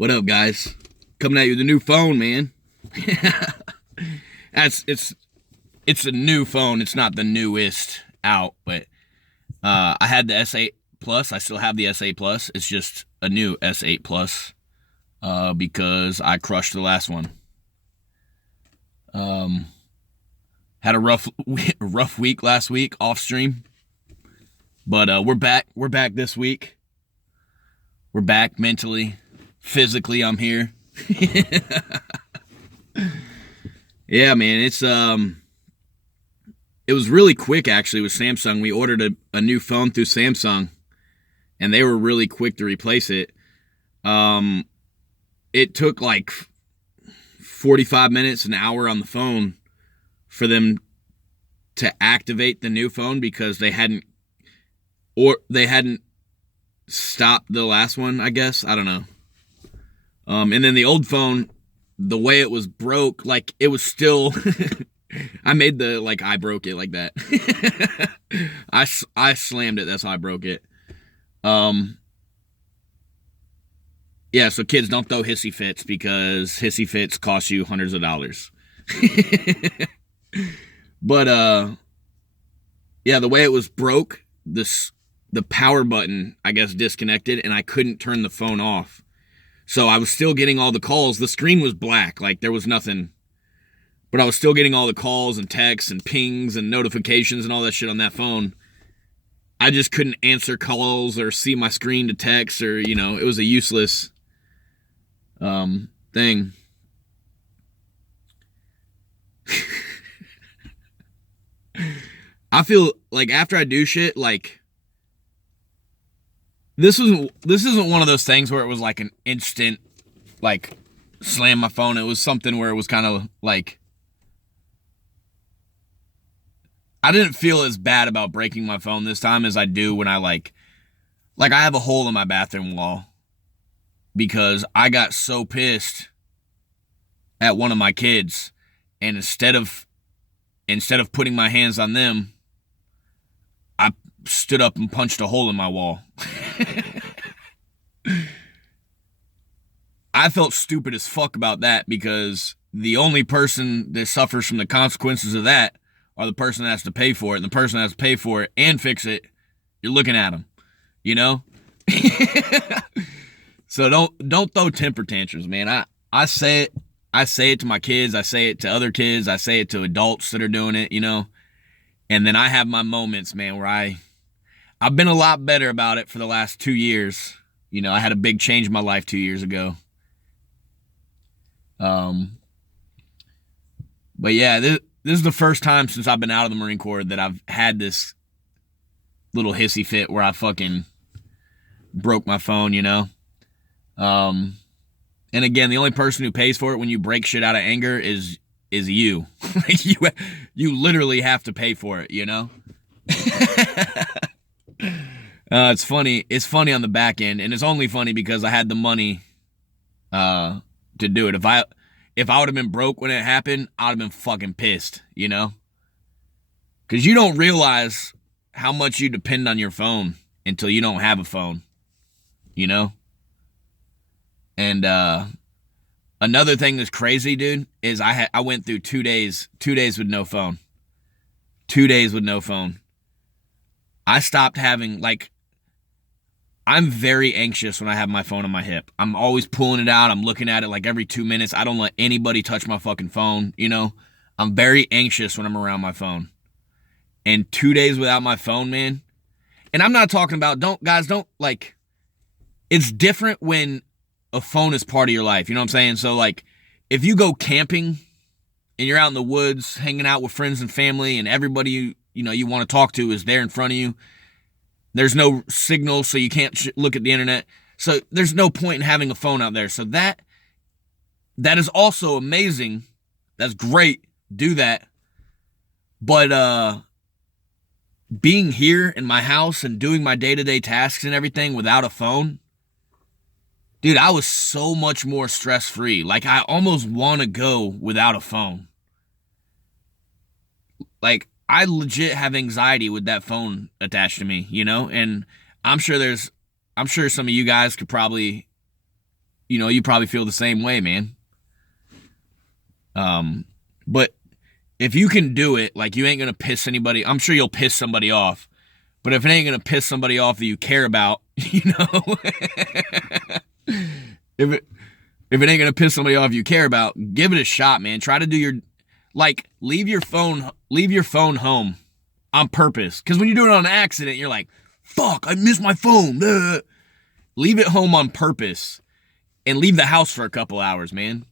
What up, guys? Coming at you with a new phone, man. It's a new phone. It's not the newest out, but I had the S8 Plus. I still have the S8 Plus. It's just a new S8 Plus because I crushed the last one. Had a rough week last week off stream, but we're back. We're back this week. We're back mentally, physically. I'm here. Yeah, man. It was really quick actually with Samsung. We ordered a new phone through Samsung, and they were really quick to replace it. It took like 45 minutes, an hour on the phone for them to activate the new phone because they hadn't stopped the last one, I guess. I don't know. And then the old phone, the way it was broke, like it was still I made I broke it like that. I slammed it, that's how I broke it. Yeah, so kids, don't throw hissy fits because hissy fits cost you hundreds of dollars. But yeah, the way it was broke, the power button, I guess, disconnected, and I couldn't turn the phone off. So I was still getting all the calls. The screen was black, like there was nothing, but I was still getting all the calls and texts and pings and notifications and all that shit on that phone. I just couldn't answer calls or see my screen to text, or it was a useless thing. I feel like after I do shit, like this isn't one of those things where it was like an instant like slam my phone. It was something where it was kind of like I didn't feel as bad about breaking my phone this time as I do when I like I have a hole in my bathroom wall because I got so pissed at one of my kids, and instead of putting my hands on them, I stood up and punched a hole in my wall. I felt stupid as fuck about that because the only person that suffers from the consequences of that are the person that has to pay for it. And the person that has to pay for it and fix it, you're looking at them, So don't throw temper tantrums, man. I say it to my kids, I say it to other kids, I say it to adults that are doing it, And then I have my moments, man, where I've been a lot better about it for the last 2 years. I had a big change in my life 2 years ago. But yeah, this is the first time since I've been out of the Marine Corps that I've had this little hissy fit where I fucking broke my phone, And again, the only person who pays for it when you break shit out of anger is you. You literally have to pay for it, It's funny. It's funny on the back end, and it's only funny because I had the money to do it. If I would have been broke when it happened, I'd have been fucking pissed, Because you don't realize how much you depend on your phone until you don't have a phone, And another thing that's crazy, dude, is I went through 2 days with no phone. 2 days with no phone. I stopped having, I'm very anxious when I have my phone on my hip. I'm always pulling it out. I'm looking at it like every 2 minutes. I don't let anybody touch my fucking phone, I'm very anxious when I'm around my phone. And 2 days without my phone, man. And I'm not talking about, it's different when a phone is part of your life, you know what I'm saying? So if you go camping and you're out in the woods hanging out with friends and family and everybody you want to talk to is there in front of you, there's no signal, so you can't look at the internet. So there's no point in having a phone out there. So that is also amazing. That's great. Do that. But being here in my house and doing my day-to-day tasks and everything without a phone, dude, I was so much more stress-free. I almost want to go without a phone. I legit have anxiety with that phone attached to me, And I'm sure some of you guys could probably you probably feel the same way, man. But if you can do it, like, you ain't gonna piss anybody. I'm sure you'll piss somebody off, but if it ain't gonna piss somebody off that you care about, if it ain't gonna piss somebody off you care about, give it a shot, man. Try to do leave your phone home on purpose. Because when you do it on an accident, you're like, fuck, I missed my phone. Ugh. Leave it home on purpose and leave the house for a couple hours, man.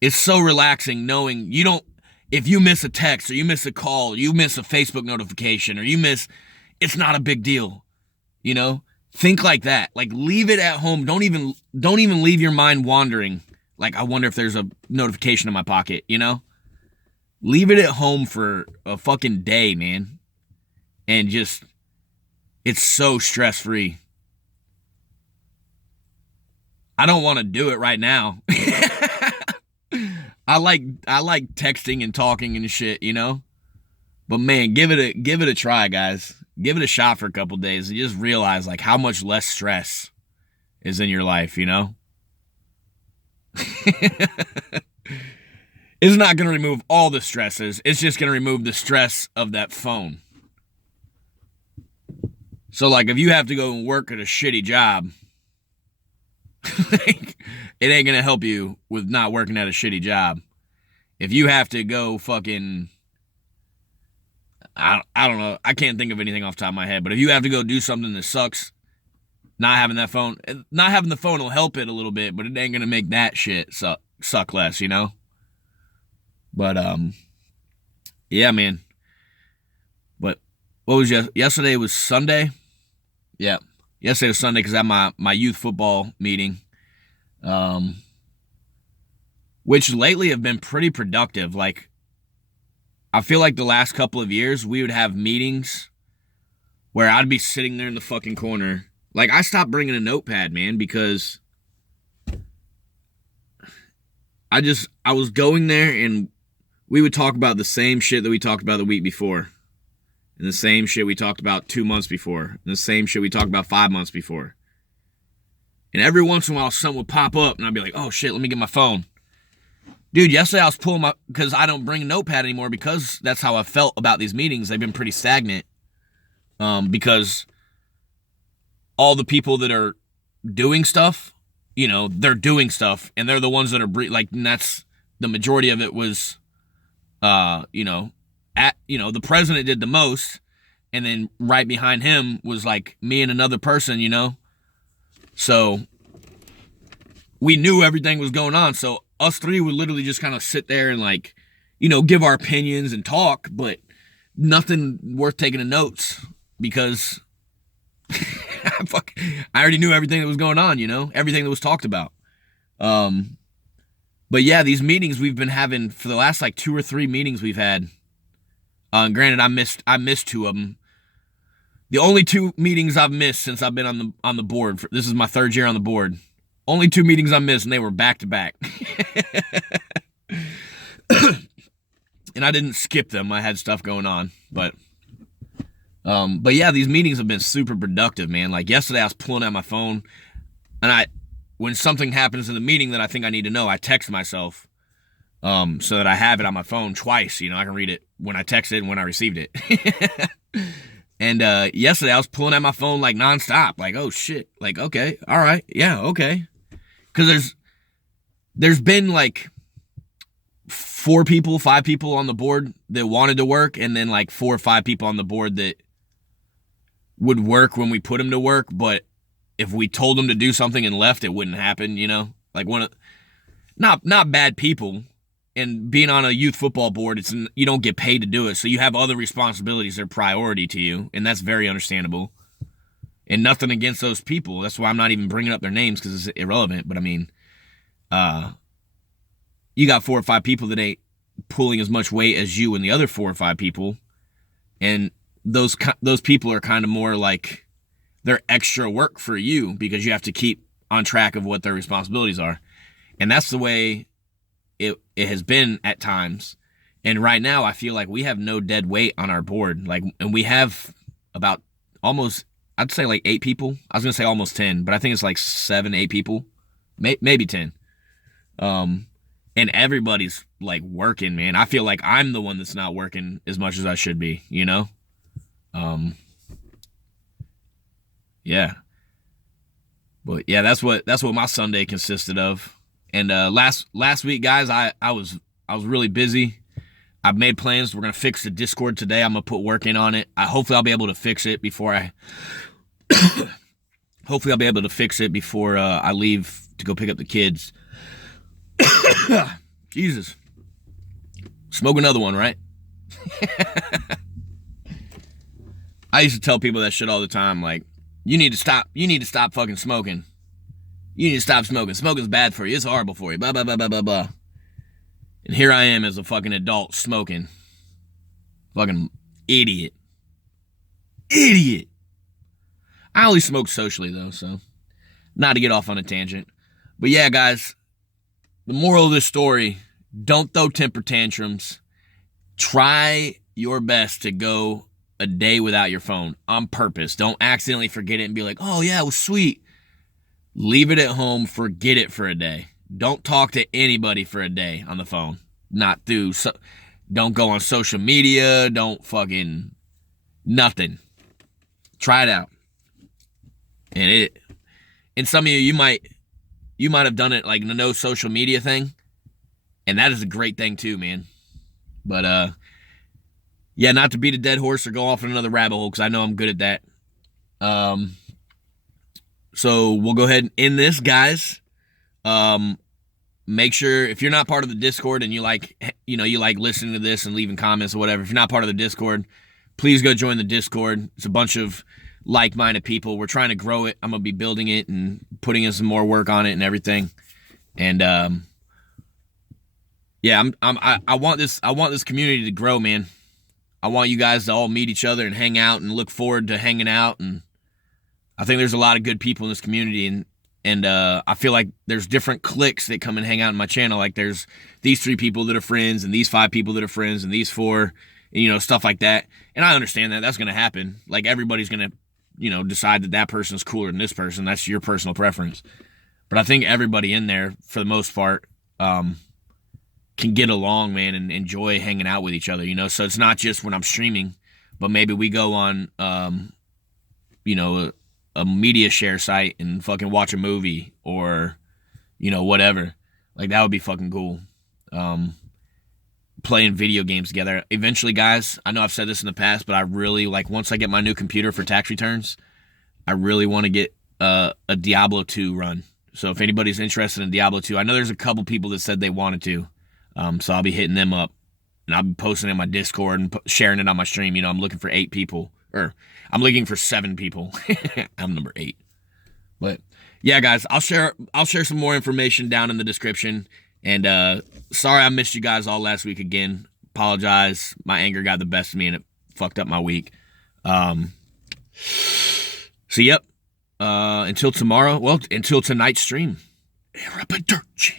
It's so relaxing knowing if you miss a text or you miss a call, or you miss a Facebook notification, or it's not a big deal. Think like that. Like, leave it at home. Don't even leave your mind wandering. Like, I wonder if there's a notification in my pocket, Leave it at home for a fucking day, man. And it's so stress-free. I don't want to do it right now. I like texting and talking and shit, But man, give it a try, guys. Give it a shot for a couple days and just realize like how much less stress is in your life, It's not going to remove all the stresses. It's just going to remove the stress of that phone. So like, if you have to go and work at a shitty job, it ain't going to help you with not working at a shitty job. If you have to go fucking, I don't know, I can't think of anything off the top of my head, but if you have to go do something that sucks, not having the phone will help it a little bit, but it ain't going to make that shit suck less, But, yeah, man. But what was yesterday was Sunday? Yeah. Yesterday was Sunday because I had my youth football meeting, which lately have been pretty productive. Like, I feel like the last couple of years we would have meetings where I'd be sitting there in the fucking corner. Like, I stopped bringing a notepad, man, because I was going there and we would talk about the same shit that we talked about the week before. And the same shit we talked about 2 months before. And the same shit we talked about 5 months before. And every once in a while, something would pop up, and I'd be like, oh shit, let me get my phone. Dude, yesterday I was pulling because I don't bring a notepad anymore because that's how I felt about these meetings. They've been pretty stagnant. Because all the people that are doing stuff, they're doing stuff, and they're the ones that are, and that's, the majority of it was, the president did the most, and then right behind him was like me and another person, So we knew everything was going on. So us three would literally just kind of sit there and like, give our opinions and talk, but nothing worth taking in notes because I already knew everything that was going on, everything that was talked about. But yeah, these meetings we've been having for the last like 2 or 3 meetings we've had. Granted, I missed 2 of them. The only 2 meetings I've missed since I've been on the board. This is my 3rd year on the board. Only 2 meetings I missed, and they were back to back. And I didn't skip them. I had stuff going on, but yeah, these meetings have been super productive, man. Like yesterday, I was pulling out my phone, and when something happens in the meeting that I think I need to know, I text myself, so that I have it on my phone twice. I can read it when I text it and when I received it. And yesterday I was pulling out my phone like nonstop, like, oh shit, like, okay, all right, yeah, okay. Because there's been like 5 people on the board that wanted to work, and then like 4 or 5 people on the board that would work when we put them to work, but if we told them to do something and left, it wouldn't happen, like not bad people. And being on a youth football board, you don't get paid to do it, so you have other responsibilities that are priority to you, and that's very understandable. And nothing against those people. That's why I'm not even bringing up their names, because it's irrelevant. But I mean, you got 4 or 5 people that ain't pulling as much weight as you and the other 4 or 5 people, and those people are kind of more like they're extra work for you because you have to keep on track of what their responsibilities are, and that's the way it has been at times. And right now I feel like we have no dead weight on our board. Like, and we have about almost, I'd say like 8 people. I was going to say almost 10, but I think it's like 7, 8 people maybe 10. And everybody's like working, man. I feel like I'm the one that's not working as much as I should be, you know? Yeah. But yeah, that's what my Sunday consisted of. And last week, guys, I was really busy. I've made plans. We're gonna fix the Discord today. I'm gonna put work in on it. Hopefully I'll be able to fix it before I I leave to go pick up the kids. Jesus. Smoke another one, right? I used to tell people that shit all the time, like, you need to stop fucking smoking. You need to stop smoking. Smoking's bad for you. It's horrible for you. Blah, blah, blah, blah, blah, blah. And here I am as a fucking adult smoking. Fucking idiot. Idiot. I only smoke socially, though, so not to get off on a tangent. But yeah, guys, the moral of this story, don't throw temper tantrums. Try your best to go a day without your phone on purpose. Don't accidentally forget it and be like, oh yeah, it was sweet. Leave it at home, forget it for a day. Don't talk to anybody for a day on the phone. Don't go on social media. Don't fucking nothing. Try it out. And some of you might have done it like the no social media thing. And that is a great thing too, man. But yeah, not to beat a dead horse or go off in another rabbit hole, because I know I'm good at that. So we'll go ahead and end this, guys. Make sure, if you're not part of the Discord and you like listening to this and leaving comments or whatever, if you're not part of the Discord, please go join the Discord. It's a bunch of like-minded people. We're trying to grow it. I'm gonna be building it and putting in some more work on it and everything. And yeah, I want this community to grow, man. I want you guys to all meet each other and hang out and look forward to hanging out. And I think there's a lot of good people in this community, and I feel like there's different cliques that come and hang out in my channel. Like there's these 3 people that are friends, and these 5 people that are friends, and these 4, stuff like that. And I understand that that's going to happen. Like everybody's going to, decide that person's cooler than this person. That's your personal preference. But I think everybody in there, for the most part, can get along, man, and enjoy hanging out with each other, So it's not just when I'm streaming, but maybe we go on, a media share site and fucking watch a movie or, whatever. Like that would be fucking cool. Playing video games together. Eventually, guys, I know I've said this in the past, but I really, once I get my new computer for tax returns, I really want to get a Diablo 2 run. So if anybody's interested in Diablo 2, I know there's a couple people that said they wanted to. So I'll be hitting them up, and I'll be posting in my Discord and sharing it on my stream. I'm looking for 8 people, or I'm looking for 7 people. I'm number 8. But yeah, guys, I'll share some more information down in the description. And sorry I missed you guys all last week again. Apologize. My anger got the best of me and it fucked up my week. So yep. Until tomorrow. Well, until tonight's stream. Arapaderci.